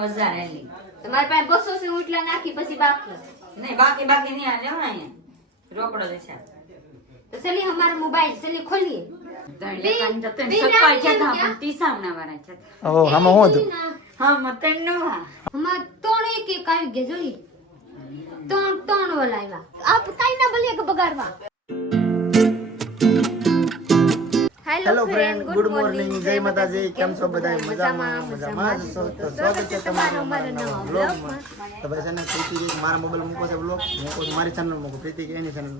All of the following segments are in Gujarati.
1000 આલી તમારી પાસે 200 છે ઉટલા નાખી પછી બાકી નહીં બાકી નહીં આ લેવા અહીંયા રોકડો દેશે तो चलिए हमारा मोबाइल चलिए खोलिए ઓ આમાં હું હતું हम तोड़ एक एक આવી ગયા જોઈ તોણ વાલા આવ્યા આપ કાઈ ના બોલીએ કે બગાડવા હેલો ફ્રેન્ડ ગુડ મોર્નિંગ જય માતાજી કેમ છો બધા મજામાં છો તો સ્વાગત છે તમારું અમારા નવા વ્લોગમાં તો ભાઈ છે ને પ્રીતિ મારા મોબાઈલ મૂકો છે વ્લોગ મૂકો મારી ચેનલ મૂકો પ્રીતિ કે એની ચેનલ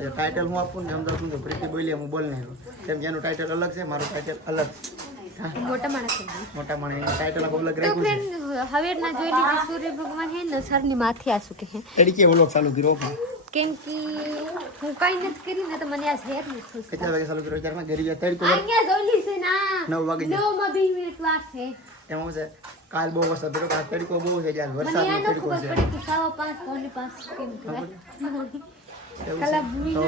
ટાઇટલ હું આપું ને સમજાવું છું પ્રીતિ બોલી હું બોલ નહીં કેમ કે એનું ટાઇટલ અલગ છે મારું ટાઇટલ અલગ છે મોટા માણસ ટાઇટલ અલગ તો રાખ્યું ફ્રેન્ડ હવે ના જોઈ લીધી સૂર્ય ભગવાન હે ને સરની માથે આ સુકે હે તડીકે વ્લોગ ચાલુ કર્યો કેમ કે હું કઈ નથી કરી ને તો મને આ હેર નથી થયું કેટલા વાગે ચાલુ કર્યો ચારમાં ઘરે ગયા તડકો અહીંયા જોલી છે ના 9 વાગે 9 માં 20 મિનિટ વાર છે એમાં છે કાલ બહુ વરસાદ પડ્યો આ તડકો બહુ છે યાર મને વરસાદ આ નો ન તડકો ખબર છે પડી કે 5:30 કેમ કહેવાય તો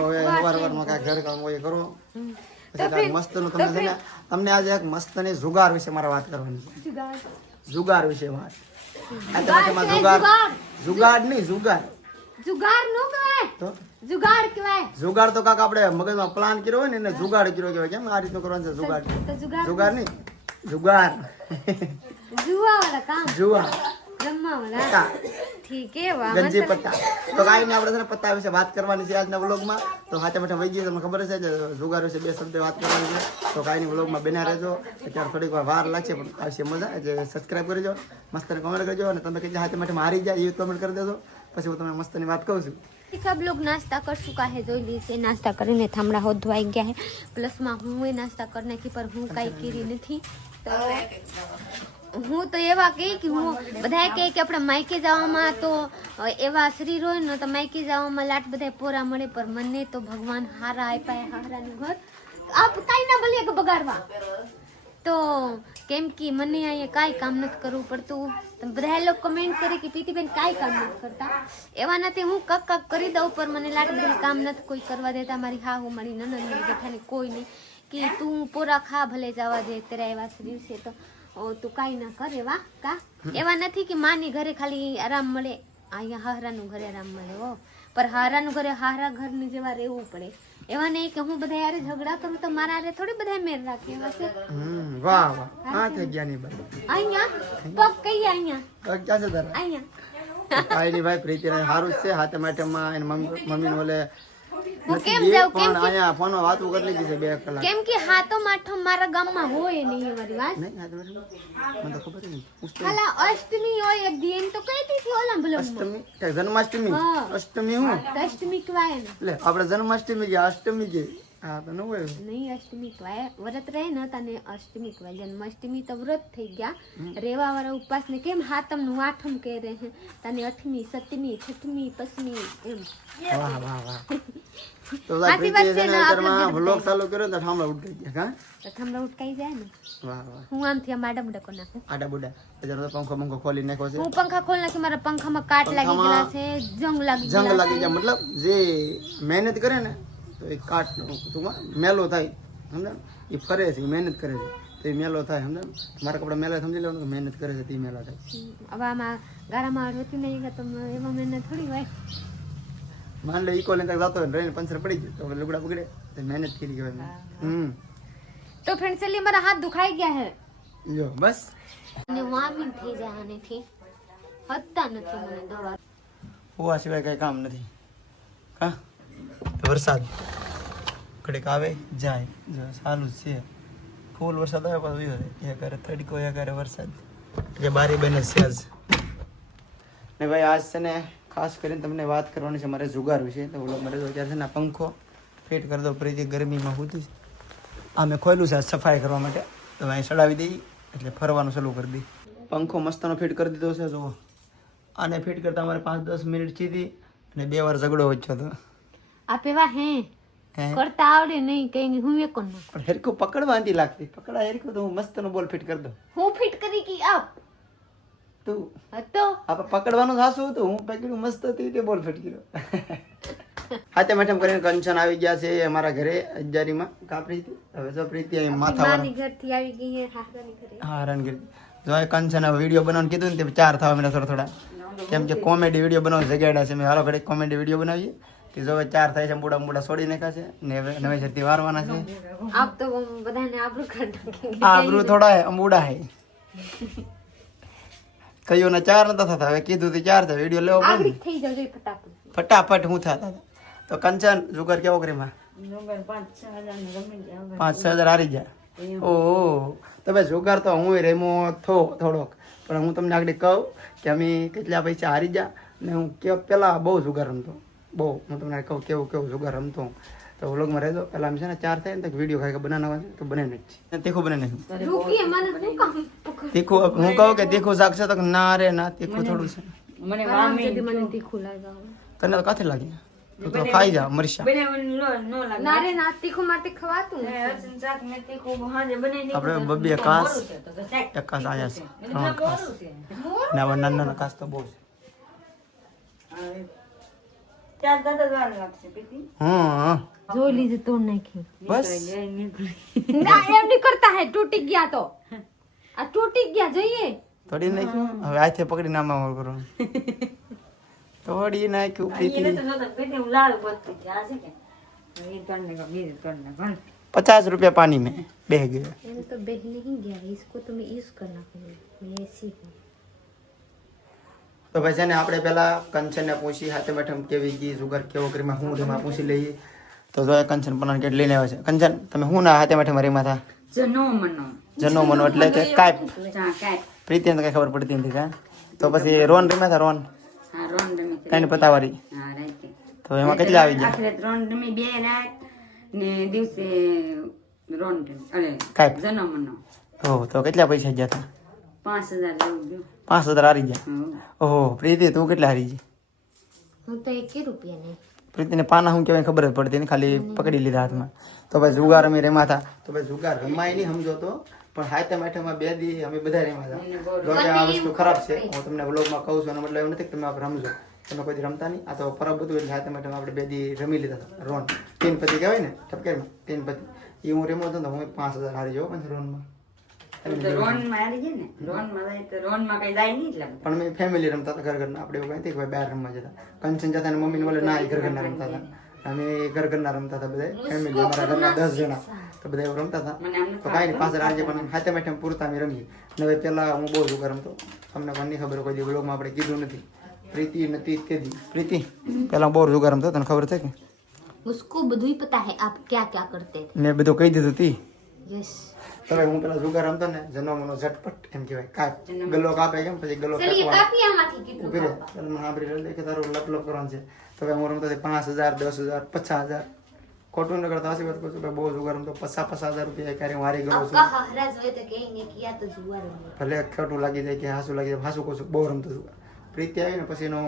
વારવારમાં કાંઈક ઘર કામ હોય કરો પછી મસ્ત નું તમને છે ને તમને આજે એક મસ્ત ની જુગાર વિશે મારે વાત કરવાની છે જુગાર વિશે વાત આ તમારે જુગાર નહીં જુગાર નો કહેવાય તો જુગાડ કહેવાય જુગાર તો કાક આપણે મગજમાં પ્લાન કર્યો હોય ને એને જુગાડ કર્યો કહેવાય કેમ આ રીતનું કરવાનું છે જુગાડ તો જુગાર નહીં જુગાર જુવા વાળા કામ જુવા રમવા વાળા ઠીક હે વાહ ગંજી પત્તા તો કાઈ નહીં આપણે છે ને પત્તા વિશે વાત કરવાની છે આજના વ્લોગમાં તો હાથે માથે વહી ગઈ તમને ખબર છે કે જુગાર વિશે 2 શબ્દ વાત કરવાની છે તો કાઈ નહીં વ્લોગમાં બન્યા રહેજો અત્યારે થોડીક વાર લાગશે પણ આવશે મજા એટલે સબસ્ક્રાઇબ કરજો મસ્ત કમેન્ટ કરજો અને તમે કઈ હાથે માથે મારી જાય એ કમેન્ટ કરી દેજો પછી હું તમને મસ્તની વાત કહું છું सब लोग नाश्ता कर चुका है जोई लीजिए नाश्ता કરીને થામડા હોત ધોવાઈ ગયા है प्लस માં હું એ નાસ્તા કરને કી પર હું કાઈ કરી નથી તો હું તો એવા કહી કે હું બધાય કહે કે આપણે માઈકે જવામાં તો એવા શરીર હોય ને તો માઈકે જવામાં લાટ બધાય પોરા મળે પર મને તો ભગવાન હારા આપ્યા હારાનું ઘર આપ કાઈ ના બોલીએ કે બગાડવા તો કેમ કે મને અહીંયા કાંઈ કામ નથી કરવું પડતું તમે બધા લોકો કમેન્ટ કરે કે પ્રીતિબેન કાંઈ કામ નથી કરતા એવા નથી હું કક કરી દઉં પર મને લાગે બધું કામ નથી કોઈ કરવા દેતા મારી હા હું મારી નનદ મારી જેઠાની કોઈ નહીં કે તું પોરા ખા ભલે જવા દે તેરા એવા દિવસે તો તું કાંઈ ના કર એવા કા એવા નથી કે માની ઘરે ખાલી આરામ મળે અહીંયા હારાનું ઘરે આરામ મળે હો પર હારાનું ઘરે હારા ઘરની જેવા રહેવું પડે એવા નહીં કે હું બધા યાર ઝઘડા કરું તો મારા હારે થોડી બધા મેર રાખે એવા છે વાહ વાહ હા થઈ ગયા ની ભાઈ અહીંયા પગ કઈ અહીંયા ક્યાં છે તારા અહીંયા કાઈ નહીં ભાઈ પ્રીતિ સારું છે હાથે માટેમાં એને મમ્મી ઓલે હું કેમ જાઉં કેમ પણ અહીંયા ફોનમાં વાતો કરી લીધી છે 2 કલાક કેમ કે હાથો માઠો મારા ગામમાં હોય નહીં અમારી વાત નહીં હાથે મને તો ખબર નહીં હાલા અષ્ટમી હોય એક દિન તો કઈથી થી ઓલા ભલો અષ્ટમી કે જન્માષ્ટમી અષ્ટમી હું અષ્ટમી કવાય ને લે આપણે જન્માષ્ટમી કે અષ્ટમી કે હા તો ન હોય નહીં અષ્ટમી કવાય વ્રત રહે ને તને અષ્ટમી કવાય જન્માષ્ટમી તો વ્રત થઈ ગયા રેવા વાળા ઉપવાસ ને કેમ હાતમ નું આઠમ કહે રહે હે તને 8મી 7મી 6મી 5મી એમ વાહ વાહ વાહ તો પ્રીતિ જનરેટરમાં વ્લોગ ચાલુ કર્યો તો ઠામડા ઉઠી ગયા કા તો ઠામડા ઉઠકાઈ જાય ને વાહ વાહ હું આમથી આમ આડા બડા કો નાખું આડા બુડા અત્યારે તો પંખો ખોલી નાખ્યો છે હું પંખા ખોલ નાખી મારા પંખામાં કાટ લાગી ગયેલા છે જંગ લાગી ગયા મતલબ જે મહેનત કરે ને તો એ કાટ મેલો થાય સમજા એ ફરે છે મહેનત કરે છે તો એ મેલો થાય સમજા મારા કપડા મેલા સમજી લેવાનું મહેનત કરે છે તે મેલા થાય હવે આમાં ગારામાં રોતી નહીં તો એમાં મહેનત થોડી હોય માન લે ઈકો લઈને જતો હોય રહીને પંચર પડી ગયો તો લુગડા બગડે તો મહેનત કરી કહેવાય તો ફ્રેન્ડ ચલી મારા હાથ દુખાઈ ગયા હે જો બસ ને વામી થઈ જવાને થી હત્તા નથી મને દવા હોવા સિવાય કઈ કામ નથી કા વરસાદ કડક આવે જાય જો સારું છે ફૂલ વરસાદ આવે પાછો વયો જાય કરે તડકો કરે વરસાદ એટલે બારી બને છે આજ ને ભાઈ આજ છે ને ખાસ કરીને તમને વાત કરવાની છે મારે જુગાર વિશે તો બોલો મારે અત્યારે છે ને પંખો ફિટ કરી દો પ્રીતિ ગરમીમાં હોતી આ મેં ખોલ્યું છે સફાઈ કરવા માટે તો અહીં ચડાવી દઈ એટલે ફરવાનું ચાલુ કરી દઈ પંખો મસ્તનો ફિટ કરી દીધો છે જુઓ આને ફિટ કરતા અમારે 5-10 મિનિટ થતી અને 2 વાર ઝઘડો વચ્ચો હતો આપેવા હે કરતા આવડે નહીં કઈ હું એ કોણ પણ હેરકો પકડવા નથી લાગતી પકડા હેરકો તો હું મસ્તનો બોલ ફિટ કરી દઉં હું ફિટ કરી કે આપ તું હતો આપણે પકડવાનું થાશું હતું હું પકડ્યું મસ્ત હતી તે બોલ ફિટ કર્યો હાથે માથે કરીને કંચન આવી ગયા છે અમારા ઘરે અજારીમાં કાપરી હતી હવે જો પ્રીતિ અહીં માથા મારી ઘરથી આવી ગઈ હે હારાની ઘરે હા રણગીર જો એ કંચન વિડીયો બનાવવાનું કીધું ને તે 4 થવા મને થોડા કેમ કે કોમેડી વિડીયો બનાવવા જગ્યાડા છે મેં હાલો ઘડી કોમેડી વિડીયો બનાવીએ તે જો 4 થાય છે મૂડા છોડી નાખ્યા છે ને હવે નવે જતી વારવાના છે આપ તો બધાને આબરૂ કાઢ આબરૂ થોડા હે અંબુડા હે કયો ના 4 નતા થતા હવે કીધું તે 4 થાય વિડીયો લેવો પડે આબરૂ થઈ જજો ફટાફટ હું થતા તો કંચન જુગર કેવો કરીમાં 5-6 હજાર હારી જાય ઓહો તમે જુગાર તો હું રેમો થોડોક પણ હું તમને આગળ કહું કે અમે કેટલા પૈસા હારી ગયા ને હું પેલા બહુ જુગાર રમતો બહુ હું તમને કહું કેવું જુગાર રમતો તો વ્લોગમાં રહેજો પેલા આમ છે ને 4 થાય ને તો વિડીયો ખાઈ બનાવવા છે તો બનાવી નાખી તીખું બને નહીં રૂકી મને શું કામ તીખું હું કહું કે તીખું શાક છે તો ના રે ના તીખું થોડું છે મને મને તીખું લાગે તને તો કાથી લાગે તું તો ખાઈ જા મરશા ના રે ના તીખું માટે ખવાતું આપણે બબે કાસ એક કાસ આયા છે 3 કાસ ના નાના કાસ તો બહુ છે જોઈ લીધે તોડ નાખી બસ ના એમ નહીં કરતા હે તૂટી ગયા તો આ તૂટી ગયા જોઈએ થોડી નાખ્યું હવે હાથે પકડી નામાં કરો થોડી નાખ્યું પ્રીતિ 50 रुपया पानी में बह गया ये तो बह नहीं गया इसको तो मैं यूज करना पड़ेगा मैं ऐसी हूँ તો ભાઈ છે ને આપણે પેલા કંચન ને પૂછી હાથે બેઠમ કેવી ગઈ જુગાર કેવો કરીમાં હું તેમાં પૂછી લઈએ તો જો કંચન પણ કેટ લઈને આવે છે કંચન તમે હું ના હાથે બેઠે મારી માથા જનો મનો એટલે કે કાઈ પ્રીતિ ને કઈ ખબર પડતી નથી કા તો પછી રોન રમ્યા હતા રોન કઈ પતાવારી તો એમાં કેટલા આવી ગયા આખરે 3 રમી 2 રાત ને દિવસે રોન કાઈ જનમનો ઓહ તો કેટલા પૈસા ગયા હતા 5000 લેવું ગયું 5000 હારી ગયા ઓહો પ્રીતિ તું કેટલા હારી ગઈ હું તો 1 રૂપિયા નહીં પ્રીતિને પાના હું કેવાય ખબર જ પડતી નહીં ખાલી પકડી લીધા હાથમાં તો ભાઈ જુગાર અમે રમ્યા હતા તો ભાઈ જુગાર રમાય નહીં સમજો તો પણ હાથે માઠેમાં 2 દી અમે બધા રમ્યા હતા જો કે આ વસ્તુ ખરાબ છે હું તમને વ્લોગમાં કહું છું એનો મતલબ એવું નથી કે તમે આપ રમજો તમે કોઈ રમતા નહીં આ તો પરબ બધું એટલે હાથે માઠેમાં આપણે 2 દી રમી લીધા હતા રોન 3 પતિ કહેવાય ને ટપકેરમાં 3 પતિ એ હું રમ્યો હતો ને હું 5000 હારી ગયો પણ રોનમાં પણ મેં ફેમિલી રમતા હતા ઘર ઘરના આપણે એવું કઈ કોઈ બહાર રમવા જતા કંચન જતા મમ્મી ને બોલે ના ઘર ઘરના રમતા હતા અમે ઘર ઘરના રમતા હતા બધા ફેમિલી અમારા ઘરના 10 જણા તો બધા એવું રમતા હતા તો કાંઈ નહીં પાછળ આજે પણ હાથે માઠે પૂરતા અમે રમીએ હવે પેલા હું બહુ જુગાર રમતો તમને પણ નહીં ખબર કોઈ દી વ્લોગમાં આપણે કીધું નથી પ્રીતિ નથી તેદી પ્રીતિ પેલા બહુ જુગાર રમતો તને ખબર છે કે उसको બધું પતા હે આપ क्या क्या करते थे મેં બધું કહી દીધું તી यस હવે હું પેલા જુગાર રમતો ને જન્મનો ઝટપટ એમ કહેવાય કાપ ગલ્લો કાપે કેમ પછી ગલ્લો ચલિए કાપવા કાપિયામાંથી કેટલું ઉભી રહે ચાલ મને સાંભળી લે કે તારું લપ લપ કરવાનું છે તો હવે હું રમતો 5000 10000 50000 ખોટું ન કરતા હસી વાત કરું છું બહુ જુગાર રમતો 50,000 રૂપિયા ક્યારે હું હારી ગયો છું आपका हराज हुए तो कहेंगे कि या तो जुआ रहा ભલે ખોટું લાગી જાય કે હાસું લાગી જાય હાસું કહું છું બહુ રમતો છું પ્રીતિ આવી ને પછી એનો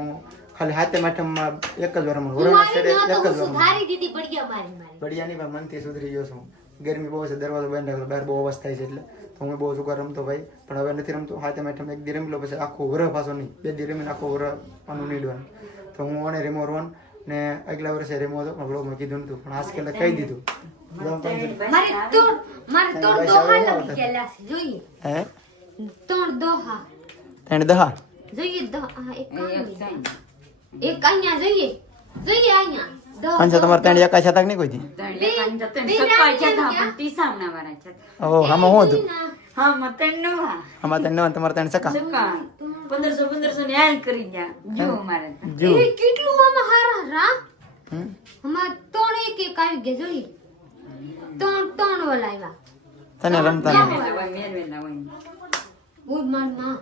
ખાલી હાથે માઠમાં એક જ વાર રમું હોરાના છેડે એક જ વાર सुधारी दीदी बढ़िया मारी मारी બઢિયા નહીં પણ મનથી સુધરી ગયો છું ગરમી બહુ છે દરવાજો બંધ રાખ્યો બહાર બહુ અવસ્થા થાય છે એટલે તો હું બહુ જુગાર રમતો ભાઈ પણ હવે નથી રમતો હાથે માઠમાં એક દી રમી લો પછી આખું વરહ પાછો નહીં 2 દી રમીને આખું વરહ પાનું નીડવાનું તો હું ઓને રેમો રોન ને આગલા વર્ષે રેમો હતો પણ વ્લોગમાં કીધું નતું પણ આજકાલ કહી દીધું મારે તોડ દોહા લગી ગયેલા છે જોઈએ હે તોડ દોહા તને દહા જોઈએ દોહા એક અહીંયા જોઈએ જોઈએ અહીંયા પાંચ તમારે ત્રણ એકા છતાં નહીં કોઈ થી ઓહ આમાં હું હતું આમાં ત્રણ તમારે ત્રણ સકા જો એ કેટલું આમાં હારા રા આમાં ત્રણ એક આવી ગયા જોઈએ ત્રણ વાલા આવ્યા તને રમતા નહીં બોલ માર માં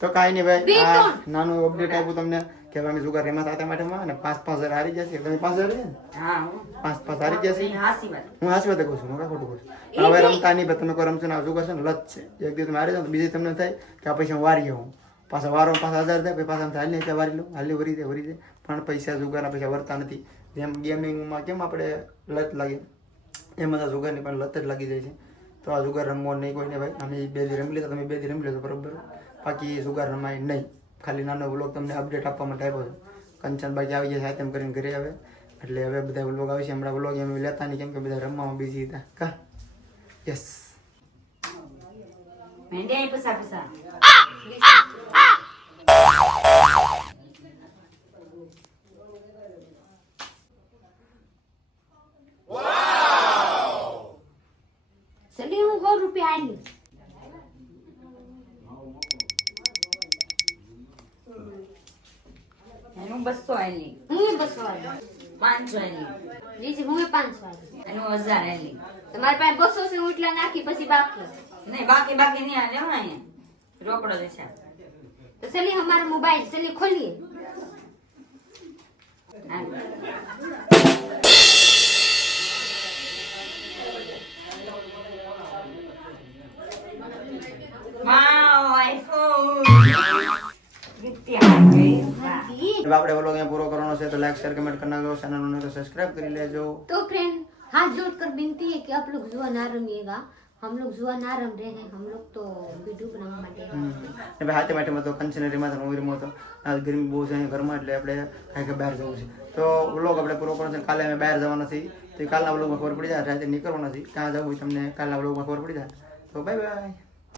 તો કાંઈ નહીં ભાઈ આ નાનું અપડેટ આપ્યું તમને કે અમે જુગાર રમતા હતા માટેમાં અને 5,000 હારી જશે તમે 5,000 ને 5,000 હારી જશે હું હાસી વાત કહું છું હું ખોટું કહું છું હવે રમતા નહીં તમે કોઈ રમશો ને જુગાર છે ને લત છે એક દિવસ તમે હારી જાવ તો બીજી તમને થાય કે આ પૈસા હું વારી હું પાછા વારો 5,000 થાય પછી પાછા હાલી ત્યાં વારી લો હાલી વરી જાય પણ પૈસા જુગારના પૈસા વરતા નથી જેમ ગેમિંગમાં કેમ આપણે લત લાગે એમાં તો જુગારની પણ લત જ લાગી જાય છે તો આ જુગાર રમવો નહીં કોઈને ભાઈ અમે 2 દી રમી લેતા તમે 2 દી રમી લેજો બરોબર બાકી જુગાર રમાય નહીં ખાલી નાનો વ્લોગ તમને અપડેટ આપવા માટે આપ્યો છે કંચન બાકી આવી ગયા તેમ કરીને ઘરે આવે એટલે હવે બધા વ્લોગ આવશે હમણાં વ્લોગ એમ લેતા નહીં કેમ કે બધા રમવામાં બિઝી હતા કા યસ મેંડે આઈ પસા પસા ચલી હું 100 રૂપિયા આલી એનું 200 આલી હું 200 આલી 500 આલી બીજી હું 500 આલી એનું 1000 આલી તમારી પાસે 200 છે હું એટલા નાખી પછી બાકી નહીં બાકી નહીં આલે હો અહીંયા રોકડો દેશે तो चलिए हमारा मोबाइल चलिए खोलिए આપણે વ્લોગ અહીંયા પૂરો કરવાનો છે તો લાઈક શેર કમેન્ટ કરી નાખજો ચેનલ ને તો સબસ્ક્રાઇબ કરી લેજો तो फ्रेंड हाथ जोड़कर विनती है कि आप लोग जुआ ना रमिएगा हम लोग जुआ ना रम रहे हैं हम लोग तो वीडियो बनावा માટે ને ભાઈ હાથે માટે તો કન્સિનરીમાં તો નોરીમાં તો આ ગરમી બહુ છે અહીં ઘરમાં એટલે આપણે કાંઈ કે બહાર જવું છે તો વ્લોગ આપણે પૂરો કરવાનો છે કાલે અમે બહાર જવાના છીએ તો કાલના વ્લોગમાં ખબર પડી જાય રાતે નીકળવાના છીએ ક્યાં જવું તમને કાલના વ્લોગમાં ખબર પડી જાય તો બાય બાય